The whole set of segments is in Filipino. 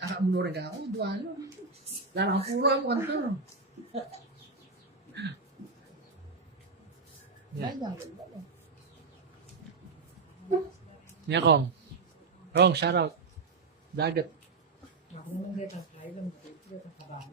Umunurin ka ako, duwalo. Larang puro ang kanto. Niya Kong. Kong, shout out. Dagat. Ako naman dito ang kaya lang. Dito ang kabaho.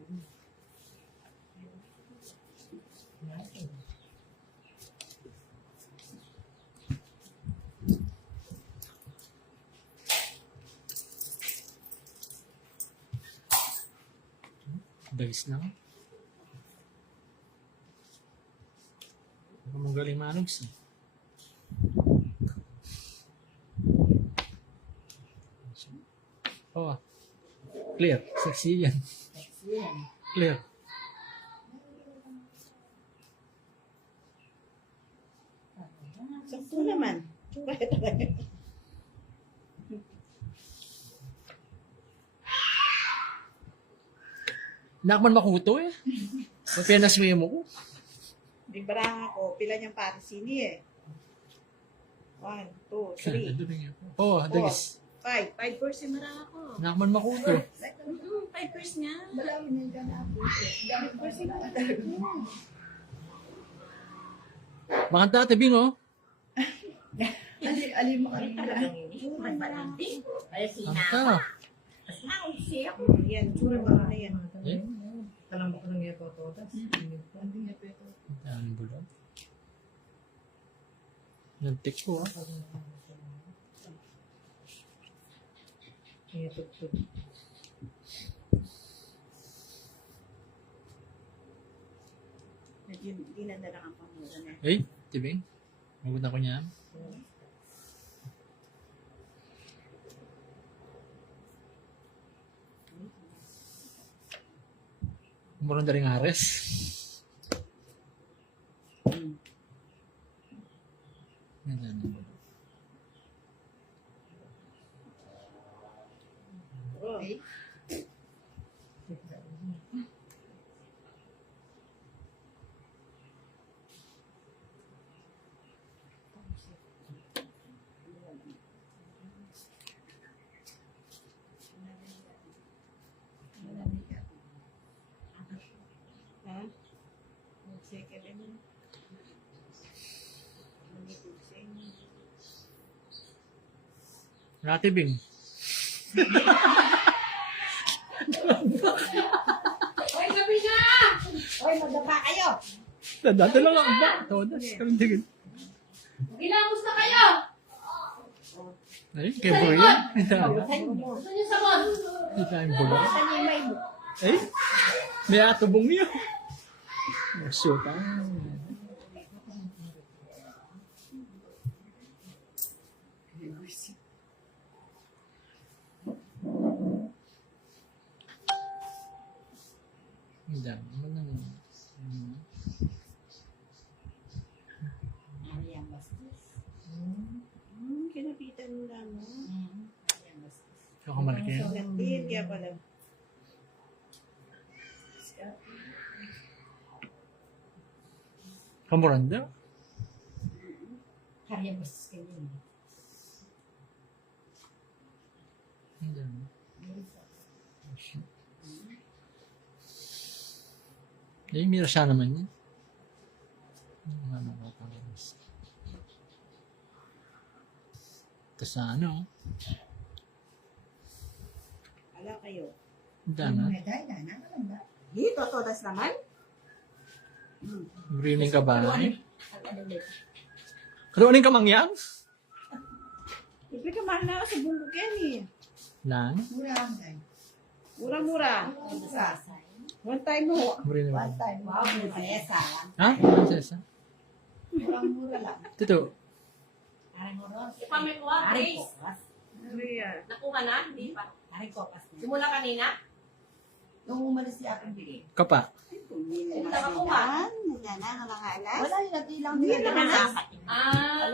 Dagis lang. Ako mong galing manugs. Oh, clear. Sexy yan. Clear. Sakto naman. Nakman makuto eh. Magpinaswi mo ko. Di bara ako, pila niyang parisini eh. 1, 2, 3, Oh, dagis. 5. 5 person mara ako. Nakman makuto. 5 person nga. Malawin na yung ganapin. Dami person na. Makanta tabing oh. Ali mo kanina. Ay, Kanta. yan, tsura ba na yan? Eh? Talang ba ko nang ito todas? Hindi niya peto. Ang bulong. Nantik ko ah. Kaya tutut. Hindi na dala kang pamura na. Eh, tibing. Magutan ko niya. Murang daring ares. Ganyan. Oh. Ha? Second and Natibing. Hoy, gabi na! Hoy, magdapa kayo! Dati lang ang ba? Todas. Karantigin. Ginamos na kayo! Ay, kay Boy yan. Gusto niyo sabon? Ito yung bulong. Saan niyo may Eh, may atubong niyo. Shoot ah. Ang dami naman ng... kinapitan mo lang, no? Ako malaki yan. Hindi, kaya pala. Kamuranda? Kaya basta kayo. Ang dami. Eh, mira siya naman yan. Ano ba pangalas? Ito sa ano? Ala kayo. Ang dami. Dito, todas naman? Greening ka ba? Karoon ka mangyang? Ipi ka mahal na ako sa bulog yan eh. Lang? Mura-mura. One time mo. Greening ka. Wow, prinsesa. Ha? Prinsesa? Murang-mura lang. Tito. Ipamikuha, Grace. Ano yan? Nakuha na? Hindi pa. Simula kanina? Nung umalis siya aking bigay. Kapa. Nakakuha. Wala yung natilang Hindi nila. naman. Ah,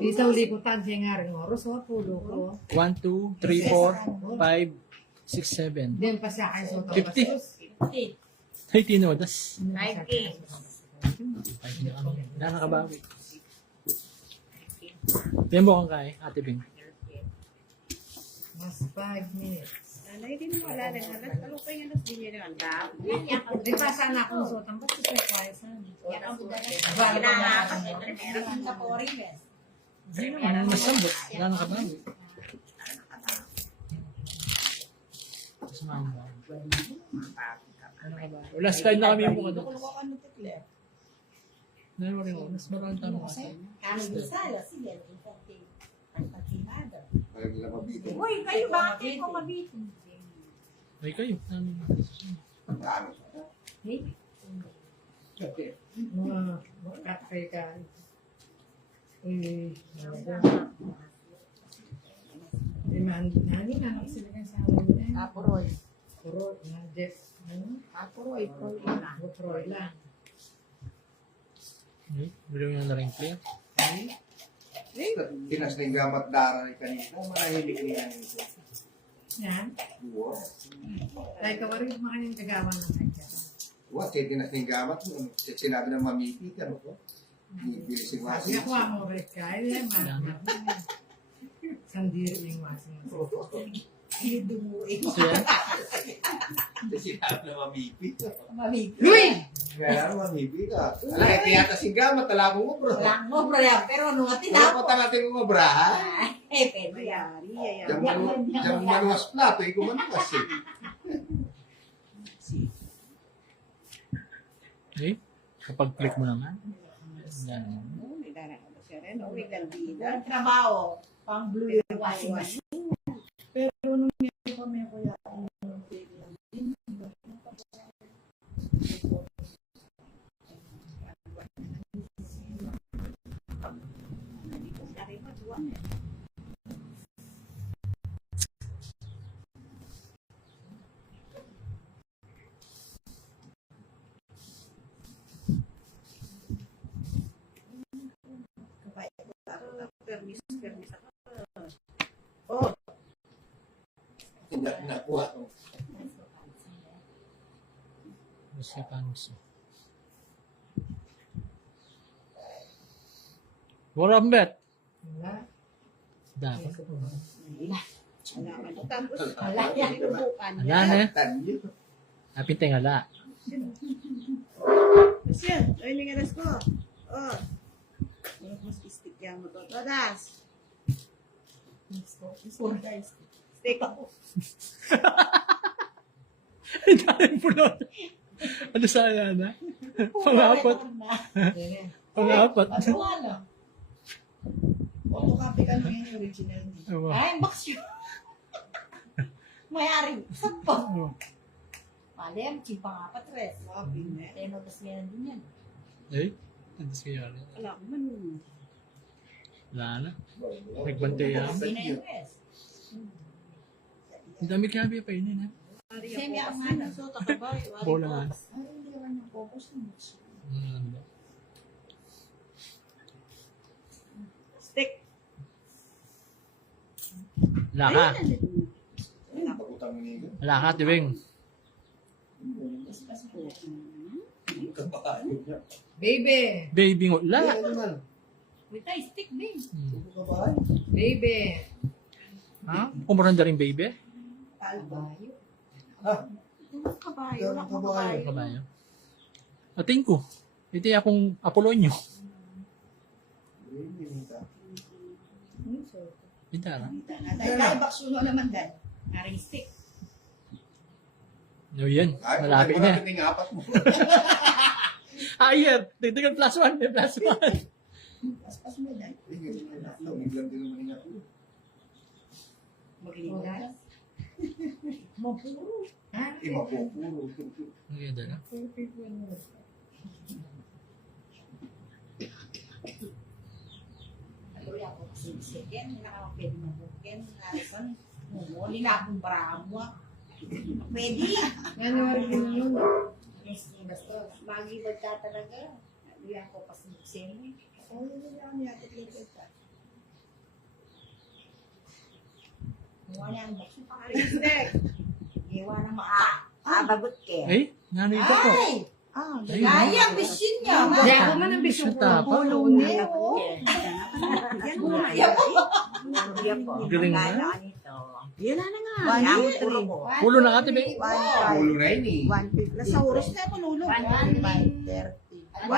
Isaw liputan siya nga rin oras. Pulo ko. 1, 2, 3, 4, 5, 6, 7. Then pa siya kayo sa 50. 50. Ay, tinodas. 5K. Ay, na nakabawi. Yan mo kang kaya, Ate Bing. Mas 5 minutes. Nanay, di mo wala lang. Alas, talukay nga nas din yun ang dam. Di ba sana akong suotan? Ba't ito kaya sana? Meron sa foreign. Hindi naman, masambot. Gano'n ka ba? Kasama mo. Ano ka ba? Last time na kami yung mukha doon. Dahil rin ako, mas marami tayo mga tayo. Kami bisala, sige. Ang patinada. Nila mabito. Uy, kayo bakit ko mabito? Ay kayo. Ano? Mga kape ka. Nani na sila kan sa amin. Apuroy. Puro na Jeff. Ano? Apuroy. Puro lang. Bilo nyo na rin clear. Tinas na yung gamat dara ni kanina. Manahimik niya nito. Yan. Wow. Dahil kawarin mo kanyang kagawan ng kanya. Wow, kaya tinas na yung gamat. Sinabi ng mamipit. Ano po? Bilis yung Kasi wasin. ako ang mga kaya. Sandiri yung wasin. So yan. Sinabi ng mamipit. Luy! Kaya mamipit ka. Alam, kaya tiyata si gamat. Tala mo bro. Walang mo, bro. Pero ano nga Wala tinapos? po talating mo bra. Pwede yan. Mayari. Diyan manuwas plato. Ikaw manuwas eh. Okay. Kapag click mo naman. Yan. May darang ako siya rin. Uwi lang bida. Ang trabaho, pang blue yung washing machine. Permis ako. Oh, Hindi nakuha. Basta panso. Warang bet. Wala. Dapat. wala man. Tapos, Wala yan. tinubukan Ala niya. na. Tanyo. Apin tingala. Tapos yan. Ay, lingaras ko. Oh. Ano mas stick yan mo to? Todas. Stick. Ang daming pulot. Ano saya na? Pangapat. Yan. Pangapat. Ano? Photocopy ka mo yung original niya. Ay, box yun. Mayari. Saan po? Malem, chimpa nga pa, tres. Sabi na. Teno, tas meron din yan. Eh? Ano siya yun? Wala ko man. Wala na. Nagbantay yan. Kasi na yung tres. Ang dami kabi pa yun ha. Semi ang ano, so takabay. Bola nga. Ay, hindi naman yung focus mo. Stick. Wala ka. Pagutang mo niyo. Wala ka, Tiwing. Kabahan niya. Baby! Baby ngo. Wala. Ano naman? Wait, ay, stick, babe. Kabahan. Baby! Ha? Kumuranda rin baby? Kabayo. Ah, Kabayo. Wala akong Kabayo. kabayo. Kabayo. Ating ko. Ito yung akong Apolonyo. Gitara. Dahil baksuno naman dahil. Aring stick. No, yan. Ay, Malapit na. malapit yung apat mo. Ayer! Dagdagan +1. May +1. Paspas mo dahil. Biglang din naman niya. Magligas. Mapuro. Ha? Mapupuro. Okay, dala. Aloy ako kasi second. Hindi na ako pwede mabukin. Narisan. Muli na akong bravo. Pwede. January din yun. Basta, magi ba ka talaga? Aloy ako kasi semi. Oh, yun lang niya. Titlipid ka. Mukha niya ang bakso pa. Stick. Iwa na maabagot ka. Ay, nanay ko po. Ay! Ah, Ay, Ay, ang bisin niya. Hindi ako man ang bisyo ko. Tapa. Pulo yan niya. mo. Yan mo. Galing na. Ano nito? Yan na nga. One, Yan, two, puro three. ko. Pulo na ate, be. Ulo na yun eh. 150. Nasa oras na ako lulog. 160.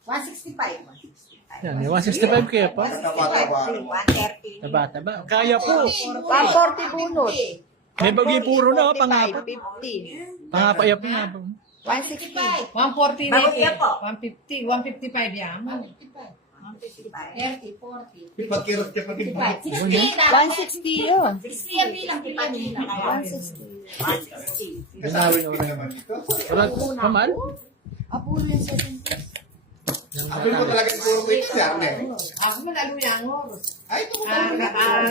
165. Yan, may 165 kaya pa. Taba-taba. 130. Taba-taba. Kaya po. 140 bunot. May bagi puro na, oh, pangapa. 50. Pangapa ya nga po. 160. 140 Bago na yan po. 150, 155 yan. 30, 40. Ipagkirot ka pa din. 160 yun. 60 ang bilang kita nila. 160. Ginawin o rin. Wala, kamal? Apulo yung 70. Abel mo talaga yung puro weight siya, ne? Ako mo lalo yung oras. Ay, ito mo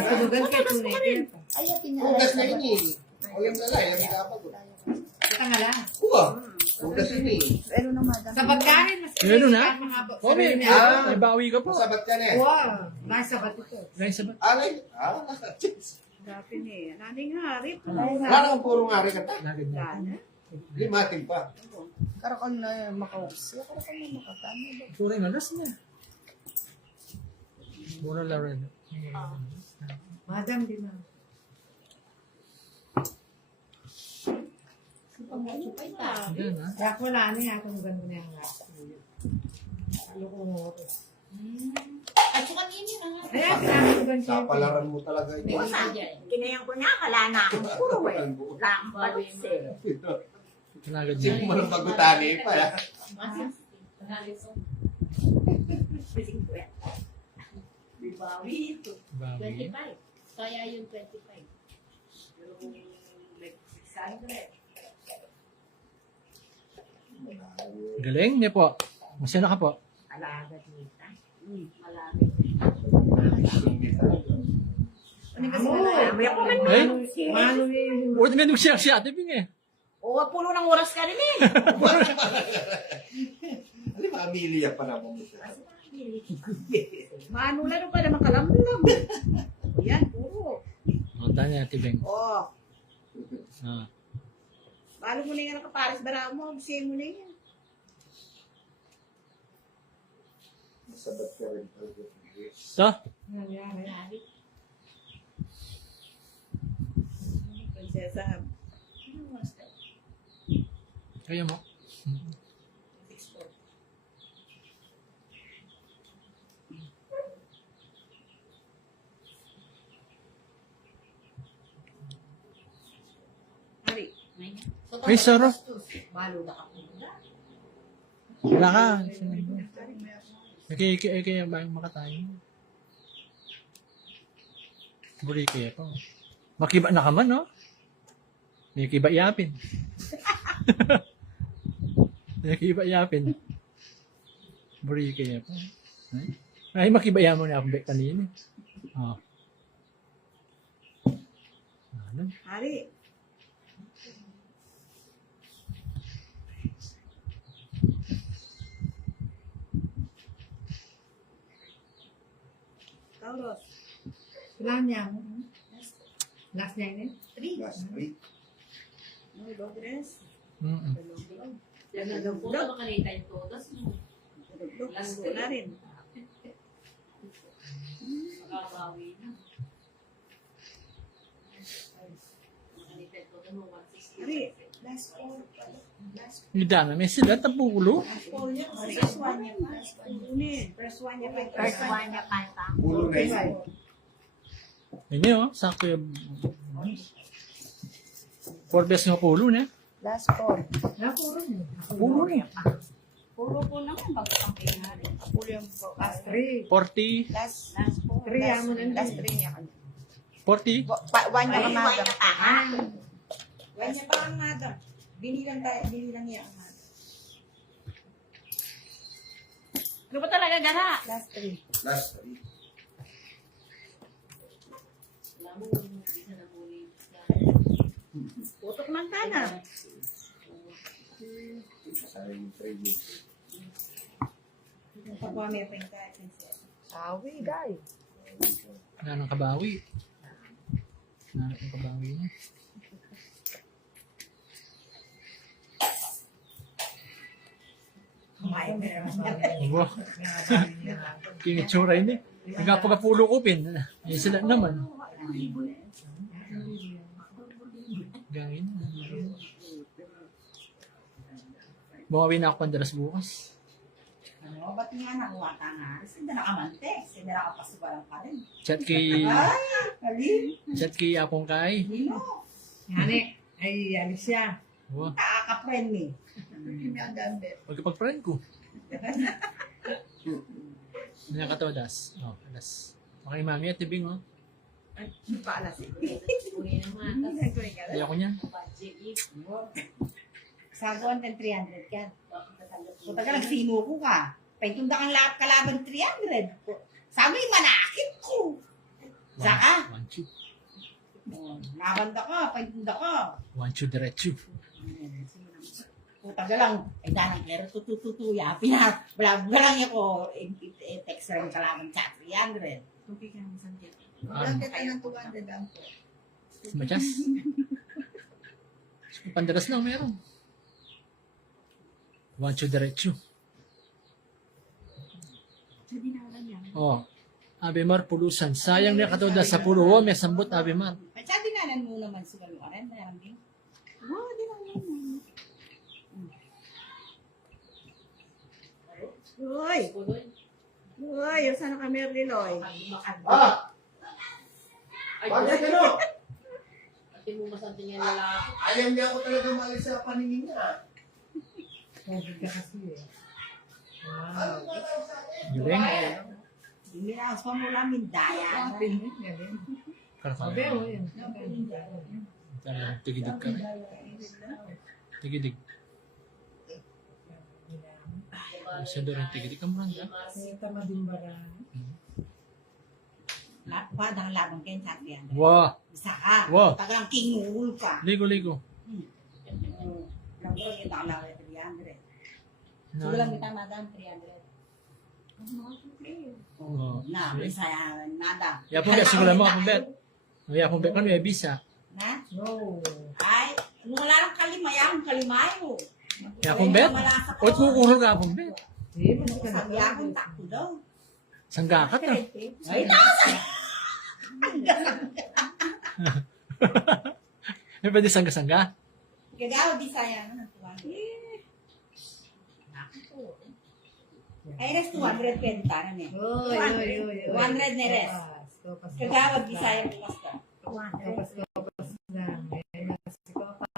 Sunugan kay tunay. Ay, Ugas na yun eh. O yung lalay, yung dapat. Kita nga lang. Uwa. Ugas yun eh. Pero na madam. Sa pagkain, mas Meron na? Oh, may bawi ka po. Masabat ka na eh. Wow, nasa bato ito. Guys, sabat. Alay. Dati ni, naning hari. Wala kang puro nga rin kata. Lagad niya. Limating pa. Karakol na makaups. Karakol na makatano. Puro yung alas niya. Puro la rin. Madam, di na. Yan ha. Kaya ko wala niya, kung gano'n niya ang last. Ano kong oras. At saka nini na nga. Kaya, pinakasugan siya. Kapalaran mo talaga ito. Kinayang ko na, kala na akong puro eh. Wala akong palos eh. Lagad Sino niya. mo nang pagutani pa ya? Bawi ito. Bawi. Kaya yung 25. Yung like 600. Galing niya po. Masya na ka po. Alaga dito. Malaki. Ano kasi malami ako man. Eh? Mano yung... Huwag nga nung siya ate Ping eh. Oo, pulo ng oras ka rin eh. Ano ba, Amelia pa naman mo siya? Mano na rin pa naman kalamlam. Yan, puro. Mata niya ate Ping. Oo. Ah. Balo mo na yan ang kapares bara mo. Bisihin mo na yan. Masabat ka rin talaga. Ito. Nangyari. Prinsesa. Kaya mo. Hari. Ay, sarap. Balo na ako. Wala ka. Kaya ba yung makatayo? Buri kaya pa. Makiba na ka man, no? May kiba yapin. May kiba yapin. Buri kaya pa. Ay, makibaya mo na akong bek kanina. Oh. Ano? Hari. Tauros. Ilan niya? Last niya yun? Last week. No, Logres. Mm-mm. Last ko na rin. Hari. Last call. Yung dami, may sila tapulo. Last call niya. First one niya pa. Kunin. First one niya pa. First one niya pa. Ulo na yun. Yun yun, oh. Sakto yung... 4 beses ng pulo na. Last call. Napuro niya. Pulo na. Puro po naman bago ang pinari. Pulo yung Last 3. 40. Last 3 yan mo nandun. Last 3 niya. 40. One niya ka madam. One niya pa ang madam. Binilang niya ang madam. Ano ba talaga gara? Last 3. Last week. Putok ng kanan. Kasama yung training. Pagwa may pangkain. Sawi, guys. Wala ng kabawi. Wala ng kabawi niya. Abo. Kinitsura yun eh. Nagkapagapulo ko pin. Eh sila naman. Gangin. Bumawi na ako pandalas bukas. Ano, ba't nga nakuha ka nga? Hindi na nakamante. Hindi na nakapasubalan ka rin. Chat kay... Ay, alin? Chat kay Apong Kay. Nino? Hani, ay Alicia. Wow. Nakaka-friend eh. Hindi ang gamit. Pagkapag-friend ko. Nakatodas. Oh, alas. Okay, mami, at tibing, oh. Paalas eh. Hindi ako niyan. Saguan ng 300 yan. Punta ka nagsinuko ka. Paintunda kang lahat kalaban 300. Sabi, manakit ko. Saka? One, two. Nabanda ka, paintunda ka. One, two, diretso. Puta ka lang, ay danang pero tututuya. Vlog lang ako, text lang kalaban sa 300. Ano? tayo ng 200 ang po. Matyas. Pandalas lang meron. One, two, diretso. Oh. Abimar pulusan. Sayang na katodas sa puluwo. May sambot, Abimar. At sa dinanan mo naman sugal mo rin, meron din. Oo, dinanan mo. Uy! Uy, saan ka Merly Loy? Ah! Bakit ano? Ate mo masanti niya lalaki. Ayaw niya ako talaga maalis sa paningin niya. COVID ka kasi eh. Ano ba daw sa akin? Galing. Minaas pa mo namin daya. Galing. Sabi Karapal. mo yun. Talagang tigidig ka rin. Tigidig. Siya doon rin tigidig. Kamuranda. May tamading bara. Padang labang kayo sa atin. Wow. Isa ka. Wow. Tagang kingul ka. Ligo, ligo. Nagulog yung takalawin 300. Sugulang kita madam 300. Oh. Na, Bisaya, nada. Yapong bet, siguro mo akong bet. Yapong bet, kano yung bisa? Na? No. Ay, nung wala lang kalimayang kalimayo. Yapong bet? O, kukurol ka akong bet. Hindi, mas ka na. Sabi akong takto daw. Sanggakat na. Ay, taas! May pwede sangga-sangga. Gagawa, Bisaya. Ay, res 200 penta na niya. Oy, oy, oy, oy. 100 na res. Kopas. Kagawa, Bisaya bukas ka. Kopas na. Ngayon na si Kopas.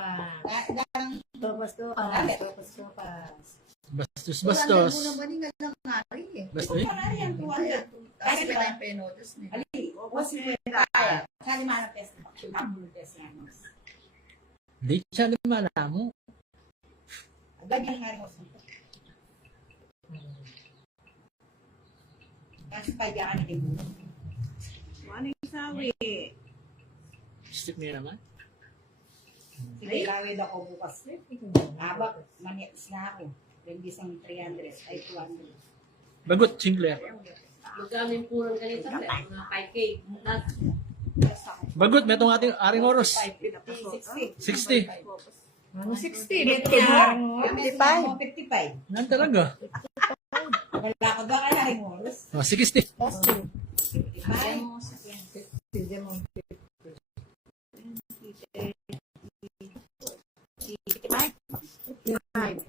Kopas. Bastos, bastos. eh. Bastos. Wala yan, 200. Kasi ba tayong penotes niya? Ali, o si Penta kaya. Kali mana test. Tambul test yan. Di siya lima na mo. Agad yung nga rin ko. Kasi pagyakan na din mo. Ano yung sawi? Step niya naman. Sige, lawid ako bukas. Habak, manias na ako. Hindi isang 300, ay 200. Bagot, Sinclair. Magkaming pulang ganito, mga 5K. Bagot, may itong ating aring oros. 60. 60. Ano 60? Dito na. 55. 55. Yan talaga. Wala ka ba kaya rin oras? Oh, 60. 55. Sige mo. 55.